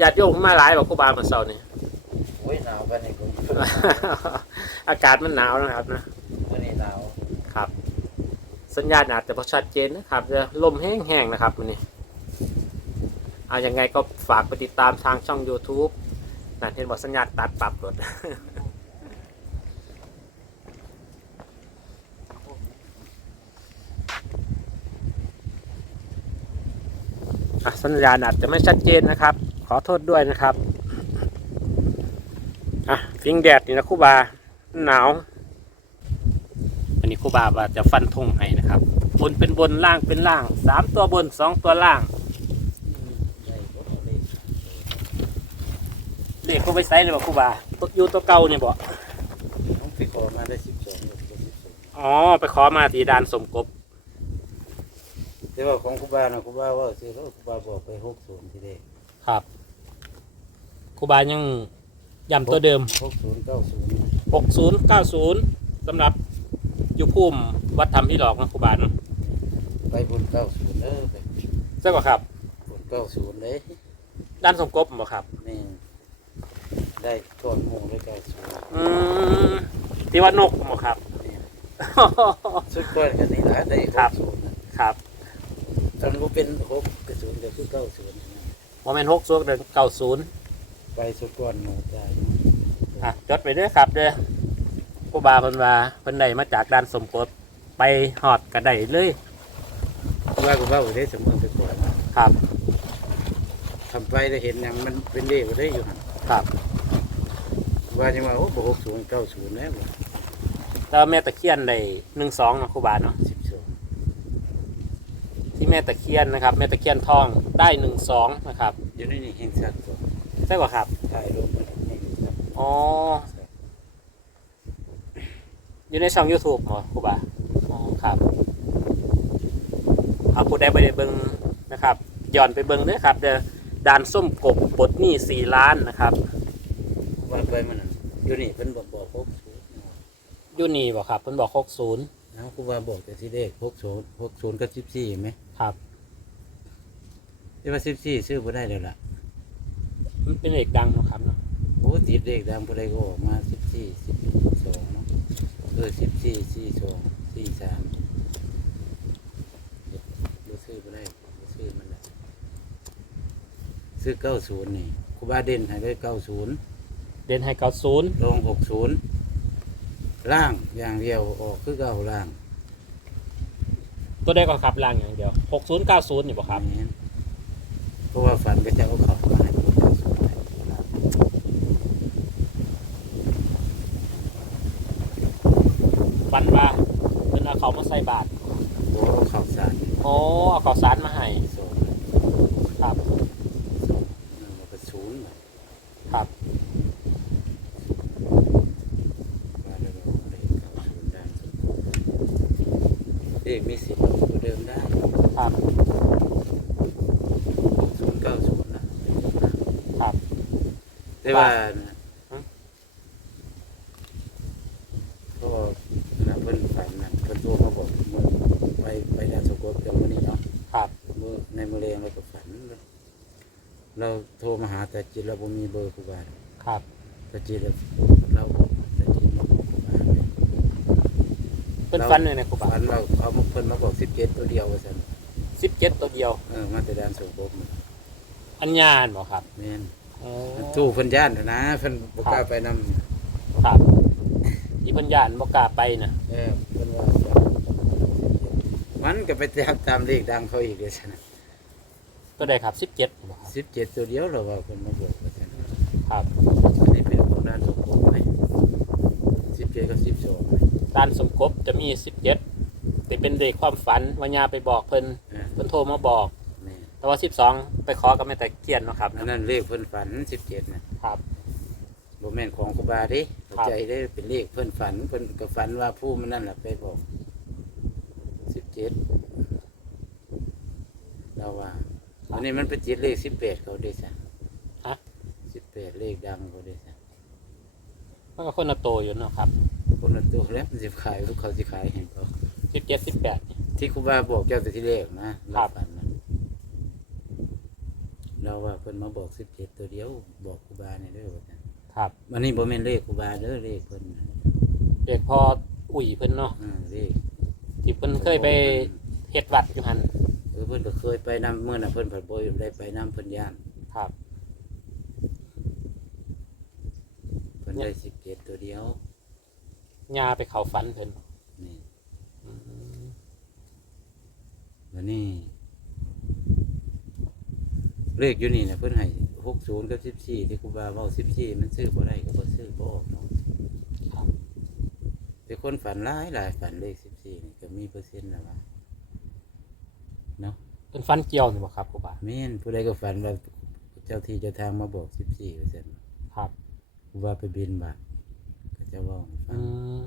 ญาติโยมมาหลายบอกครูบาเมื่อเช้านี่ โอ้ยหนาวกันนี่กูอากาศมันหนาวนะครับนะมื่อนี้หนาวครับ สัญญาณอาจจะพอชัดเจนนะครับจะลมแห้งๆนะครับวันนี้เอายังไงก็ฝากไปติดตามทางช่อง YouTube นั่นเห็นบอกสัญญาณตัดปรับรถอะสัญญาณอาจจะไม่ชัดเจนนะครับข อโทษด้วยนะครับ อะฟิงแดดนี่นะครู่บา หนาวอันนี้ครู่บาว่าจะฟันธงให้นะครับ บนเป็นบนล่างเป็นล่าง สามตัวบนสองตัวล่างได้บ่เอาเลยเลขก็ไปใส่เลยบอกครู่บาตัวอยู่ตัวเก่าเนี่ยบอกน้องไปขอมาได้สิบสองอยู่สิบสองอ๋อ ไปขอมาที่ดานสมกบแต่ว่าของครูบานะครูบาว่าสิแล้วครูบาบอกไปหกศูนย์ทีเดียวครับ ครู่บายังย้ำตัวเดิม หกศูนย์เก้าศูนย์6090สำหรับอยู่ภูมิวัดธรรมที่หลอกนะครูบาเนาะไปบนเก้าศูนย์เออไปใช่ป่ะครับ บนเก้าศูนย์เลยด้านสมกบบ่ครับ นี่ได้ก้อนหมูด้วยเก้าศูนย์อืมที่ว่านกบ่ครับ นี่สุดก้อนกันนี่ละได้หครักบศูนย์นะครับตอนกูเป็นหกกระศูนย์ก็คือเก้าศูนย์นะโมเมนต์หกซวกเดินเก้าศูนย์ ไปสุดก้อนหมูได้อะจดไปเด้อครับเด้อครูบาเพิ่นว่าเพิ่นได้มาจากด้านสมกบไปหอดกระไดเลยครูบาครูบาบอกได้สมมติสุดก้อนครับทำไปได้เห็นอย่างมันเป็นเลขก็ได้อยู่หันครับว่าจะมาโอ้บหกศูนย์เก้าศูนย์แล้วแล้วแม่ตะเคียนได้หนึ่งสองนะครูบาเนาะสิบสองที่แม่ตะเคียนนะครับ แม่ตะเคียนทองได้หนึ่งสองนะครับอยู่ในนี่แห่งสัตว์ก่อน ใช่ป่ะครับถ่ายลงมาในนี่ครับอ๋ออยู่ในช่อง YouTube เหรอครูบาอ๋อครับเอาผู้ใดไปได้เบิงนะครับย้อนไปเบิงเด้อครับเดี๋ยวดานส้มกบปลดหนี้สี่ล้านนะครับว่าไปมันนั่นอยู่นี่เป็นบอกบอกหกศูนย์อยูนี่บอกครับเพิ่นบอกหกศูนย์นะครูบาบอกแต่ที่เลขหกศูนย์หกศูนย์กับสิบสี่ไหมครับแต่ว่าสิบสี่ซื้อบ่ได้เลยล่ะ มันเป็นเอกดังเนาะครับเนาะโอ้ติดเลขดังบ่ได้ก็ออกมาสิบสี่สิบสองเนาะเออสิบสี่สี่สองสี่สามบ่ซื้อบ่ได้บ่ซื้อมันละซื้อเก้าศูนย์นี่ครูบาเด่นให้ได้เก้าศูนย์เด่นให้เก้าศูนย์ลงหกศูนย์ล่างอย่างเดียวออกคือเก้าล่างตัวได้ก็ขับล่างอย่างเดียวหกศูนย์เก้าศูนย์นี่บอกครับ แม่นเพราะว่าฝันก็จะเอาเขามาให้ผมเก้าศูนย์ให้ วันว่า เพิ่นเอาเขามาใส่บาตรโอ้เอาข่าวสารโอ้เอาข้าวสารมาให้สองครับสองนั่นก็ศูนย์ครับมาแล้วก็เลขเก้าศูนย์ได้เลขมีสิทธิ์ตัวเดิมได้ครับศูนย์เก้าศูนย์นะครับ แต่ว่านะ ฮะ ก็นะเพิ่นฝัน นะเพิ่นโทรมาบอกมือไปไปดานสกบจังวันนี้เนาะครับเมื่อในมะเร็งเราก็ฝัน เราโทรมาหาแต่จิตเราบ่มีเบอร์ครูบาครับแต่จิตเราเราแต่จิตเราบอกครูบาเลยเป็นฟันเลยนะครูบาฝันเราเขามาเพิ่นมาบอกสิบเจ็ดตัวเดียวว่าซั่นสิบเจ็ดตัวเดียวเออมาแต่ด้านสงบมันอัญญาณบอกครับแม่นตู้เพิ่นย่านนะนะเพิ่นบ่กล้าไปนำครับอีพัญญาณบอกกล้าไปนะเออเพิ่นว่าจะ มันก็ไปตามตามเลขดังเขาอีกเด้อซั่นตัวใดครับสิบเจ็ดบอกครับสิบเจ็ดตัวเดียวเราว่าเพิ่นมาบอกว่าซั่นครับอันนี้เป็นของด้านสงบไหมสิบเจ็ดกับสิบสองไหมด้านสมกบจะมีสิบเจ็ดแต่เป็นเด็กความฝันวัญญาไปบอกเพิ่นเออเพิ่นโทรมาบอก แม่แต่ว่าสิบสองไปขอกับแม่ตะเคียนเนาะครับอันนั้นเลขเพิ่นฝันสิบเจ็ดนะ ครับบ่แม่นของครูบาเด้ครัเข้าบใจได้เป็นเลขเพิ่นฝันเพิ่นก็ฝันว่าผู้มันนั่นแหละไปบอกสิบ เจ็ดเราว่าอันนี้มันเป็นจิตเลขสิบแปดเขาได้ซะฮะสิบแปดเลขดังเขาได้ซะมันก็คนละโตอยู่เนาะครับคนละตัวแล้วมันสิขายทุกเขาสิขายให้เขาสิบเจ็ดสิบแปด ที่ครูบาบอกเจ้าแต่ที่เลขนะเราฝันนะเราว่าเพิ่นมาบอกสิบเจ็ดตัวเดียว บอกครูบาเนี่ยเด้อว่าซั่นครับอันนี้บ่แม่นเลขครูบาเด้อเลขเพิ่นน่ะเด็กพออุ่ยเพิ่นเนาะ อ่าเลข ที่เพิ่นเคยไปเฮ็ดวัดอยู่หั่นเออเพิ่นก็เคยไปนำเมื่อน่ะเพิ่นผัดบ่ได้ไปนำเพิ่นย่านครับ เพิ่นได้สิบเจ็ดตัวเดียว ยาไปเข้าฝันเพิ่นนี่อืมวันนี้ เลขอยู่นี่น่ะเพิ่นให้หกศูนย์กับสิบสี่ที่ครูบาเว้าสิบสี่มันซื้อบ่ได้ก็บ่ซื้อบ่ออกเนาะครับแต่คนฝันหลายหลายฝันเลขสิบสี่นี่ ก็มีเปอร์เซ็นต์แล้วว่าเนาะเพิ่นฝันเกี่ยวนี่บ่ครับครูบาแม่นผู้ใดก็ฝันว่าเจ้าที่เจ้าทางมาบอกสิบสี่เปอร์เซ็นต์ครับว่าไปบินบาทก็จะเว่าให้ฟัอืงม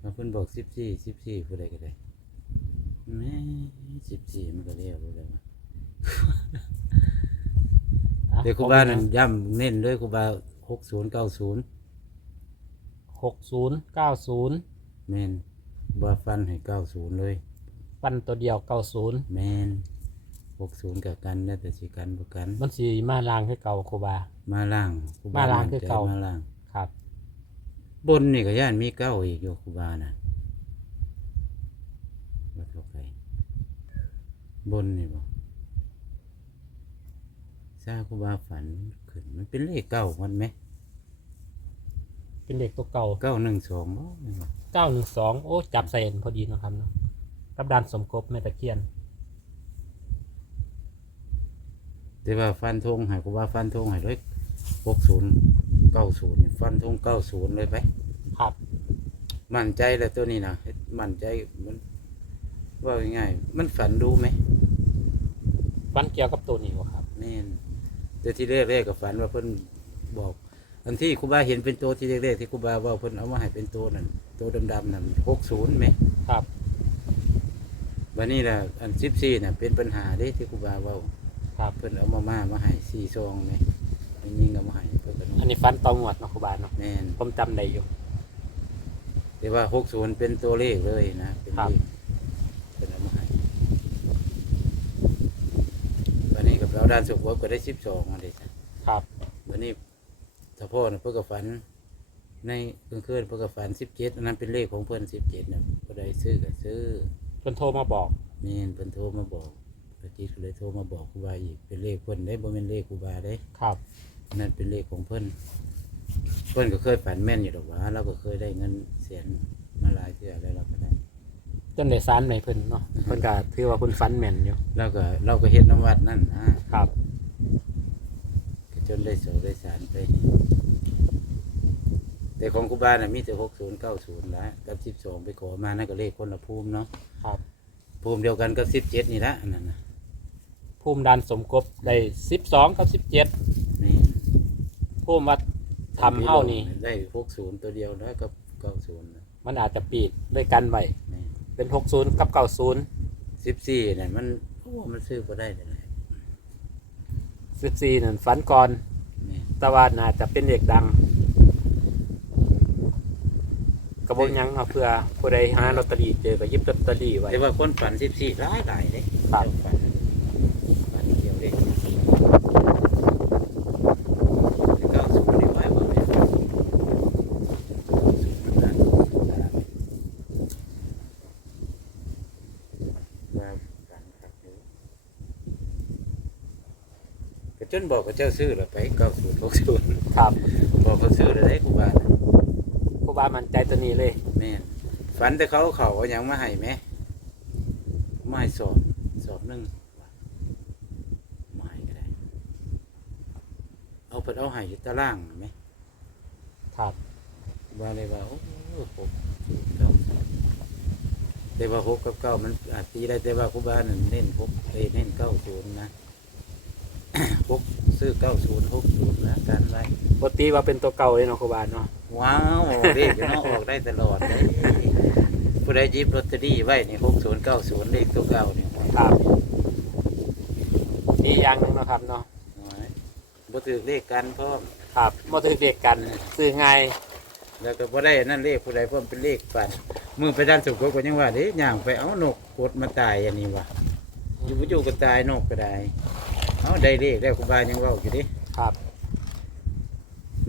มาเพิ่นบอกสิบสี่สิบสี่ผู้ใดก็ได้แม่สิบสี่มันก็เรียกเลยว่าอะเดี๋ยวครูบานั่นย้ำเน้นเลยครูบาหกศูนย์เก้าศูนย์หกศูนย์เก้าศูนย์แม่น ว่าฟันให้เก้าศูนย์เลยฟันตัวเดียวเก้าศูนย์แม่นหกศูนย์กับกันแล้วแต่สิกันบ่กัน มันสีมาลางให้เก่าครูบา มาล่างครูบามาล่างมั่นคือใจเก่า มาล่าง ครับ บนนี่ก็ย่านมีเก้าอีกอยู่ครูบาน่ะว่าเท่าไหร่บนนี่บ่ทราบครูบาฝันขึ้นมันเป็นเลขเก้ามันไหมเป็นเด็กตัวเก่าเก้าหนึ่งสองบ่แม่นบ่ เก้าหนึ่งสองโอ้ จับใส่พอดีเนาะครับเนาะกับดานสมกบแม่ตะเคียน แต่ว่าฟันธงให้ครูบาฟันธงให้เลยหกศูนย์เก้าศูนย์ฟันธงเก้าศูนย์เลยไปครับ มั่นใจแล้วตัวนี้นะเฮ็ดมั่นใจมันว่าง่ายๆมันฝันดูไหมฟันเกี่ยวกับตัวนี้บ่ครับ แม่นแต่ที่แรกๆก็ฝันว่าเพิ่นบอก อันที่ครูบาเห็นเป็นตัวที่แรกๆที่ครูบาว่าเพิ่นเอามาให้เป็นตัวนั่นตัวดำๆนั่นหกศูนย์ไหมครับวันนี้ล่ะอันสิบสี่น่ะเป็นปัญหาเด้ที่ครูบาเว่าครับเพิ่นเอามามามาให้สี่ซองไหมมันยิงก็มาให้เพิ่นก็อันนี้ฟันตองหวดเนาะครูบาเนาะแม่นผมจำได้อยู่ แต่ว่าหกศูนย์เป็นตัวเลขเลยนะเป็นครับเลขเป็นเอามาให้วันนี้กับเราด้านสุขภพก็ได้สิบสองอันเดียครับวันนี้ ถ้าพ่อนะเพื่อกฝัน ในกลางคืนเพื่อกฝันสิบเจ็ดอันนั้นเป็นเลขของเพื่อนสิบเจ็ดเนี่ยก็ได้ซื้อก็ซื้อเพิ่นโทรมาบอกเมนเพิ่นโทรมาบอกตะกี้ก็เลยโทรมาบอกครูบาอีกเป็นเลขเพิ่นได้บ่เป็นเลขครูบาได้ครับ อันนั่นเป็นเลขของเพิ่นเพิ่นก็เคยฝันแม่นอยู่ดอกหว่าเราก็เคยได้เงินแสนมาหลายเทื่อแล้วเราก็ได้ จนได้สารในเพิ่นเนาะเพิ่นก็ถือว่าเพิ่นฟันแม่นอยู่เราก็เราก็เฮ็ดน้ำวัดนั่นนะครับ ก็จนได้โสได้สารไป แต่ของครูบาน่ะมีแต่หกศูนย์เก้าศูนย์ละกับสิบสองไปขอมานั่นก็เลขคนละภูมิเนาะครับ ภูมิเดียวกันกับสิบเจ็ดนี่ละอันนั่นนะภูมิดานสมกบได้สิบสองกับสิบเจ็ดนี่ภูมิวัดทำเฮ้านี่ ได้หกศูนย์ตัวเดียวแล้วกับเก้าศูนย์มันอาจจะปีดด้วยกันไว้นี่เป็นหกศูนย์กับเก้าศูนย์สิบสี่เนี่ยมันโอ้มันซื้อก็ได้เลยสิบสี่นั่นฝันก่อนนี่แต่ว่าน่าจะเป็นเด็กดังกระ บอกยังเอาเพื่อผู้ใดหาลอตเตอรี่เจอก็หยิบลอตเตอรี่ไว้ แต่ว่าคนฝันสิบสี่หลายหลายเลยครับ ฝันฝันเกี่ยวเลยเก้าศูนย์นี่ไว้บ่แม่นศูนย์มันนั่นว่าฝันครับอยู่ก็จนบอกกับเจ้าซื้อแล้วไปเก้าศูนย์หกศูนย์ ครับ บอกเขาซื้อเลยได้กูบ้านค รูบามั่นใจตัวนี้เลยแม่นฝันแต่เขาเขาเอาหยังมาให้ไหมมาให้สอบสอบหนึ่งมาให้ก็ได้ เอาเพิ่นเอาให้อยู่ตารางไหมครับว่าเลยว่าโอ้หกเก้าแต่ว่าหกกับเก้ามันอาจตีได้แต่ว่าครูบ้านนั่นเน้นหกเอ้ยเน้นเก้าศูนย์นะ หกซื้อเก้าศูนย์หกศูนย์นะการไว้ปกติว่าเป็นตัวเก่าเลยเนาะครูบาเนาะว้าวเลขเนาะออกได้ตลอดเลยผู้ใดยิบลอตเตอรี่ไว้นี่หกศูนย์เก้าศูนย์เลขตัวเก่าเนี่ยครับอีอย่างหนึงเนาะครับเนาะบ่ถือเลขกันพร้อมครับมาถือเด็กกันซื้อไงายแล้วก็บ่ได้นั่นเลขผู้ใดพร้อมเป็นเลขฝันมือไปด้านสุขก็ยังว่าเด้ย่างไปเอานกกดมาตายอันนี้ว่ะอยู่บ่อยู่ก็ตายนกก็ได้ เอาได้เลขแล้วครูบายังเว่าอยู่ดิครับ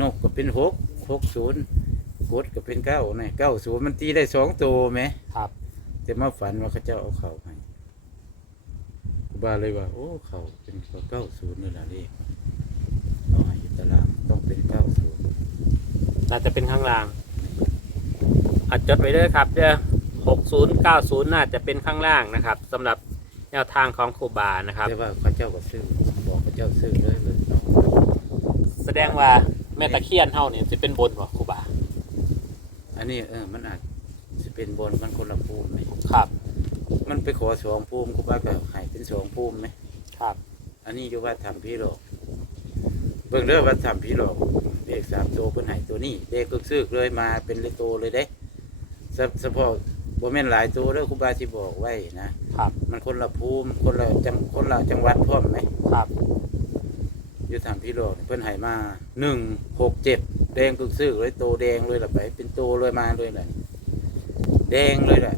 นกก็เป็นหกหกศูนย์กดก็เป็นเก้าไงเก้าศูนย์มันตีได้สองตัวไหมครับ แต่มาฝันว่าเขาเจ้าเอาเข่าให้ครูบาเลยว่า โอ้เข่าเป็นเก้าศูนย์นี่แหละเลขเอาให้อยู่ตารางต้องเป็นเก้าศูนย์น่าจะเป็นข้างล่างอัดจดไว้ด้วยครับเด้อหกศูนย์เก้าศูนย์น่าจะเป็นข้างล่างนะครับสำหรับ แนวทางของครูบานะครับแต่ว่าเขาเจ้าก็ซื้อบอกเขาเจ้าซื้อเลยเลยเอาแสดงว่าแม่ตะเคียนเท่านี่จะเป็นบนบ่ครูบา อันนี้เออมันอาจจะเป็นบนมันคนละภูมิไหมครับ มันไปขอสองภูมิครูบาก็ให้เป็นสองภูมิไหมครับ อันนี้อยู่ว่าทำพี่หลอกเบิ่งเด้อว่าทำพี่หลอกเด็กสามตัวเพิ่นให้ตัวนี้เด็กก็ซื้อเลยมาเป็นเลยโตเลยเด้เฉเฉพาะบ่แม่นหลายตัวเด้อครูบาสิบอกไว้นะครับ มันคนละภูมิคนละจังคนละจังหวัดพร้อมไหมครับอยู่ทำพี่หลอกเพิ่นให้มาหนึ่งหกเจ็ดแดงก็ซื้อเลยโตแดงเลยล่ะไป เป็นโตเลยมาเลยล่ะแดงเลยล่ะ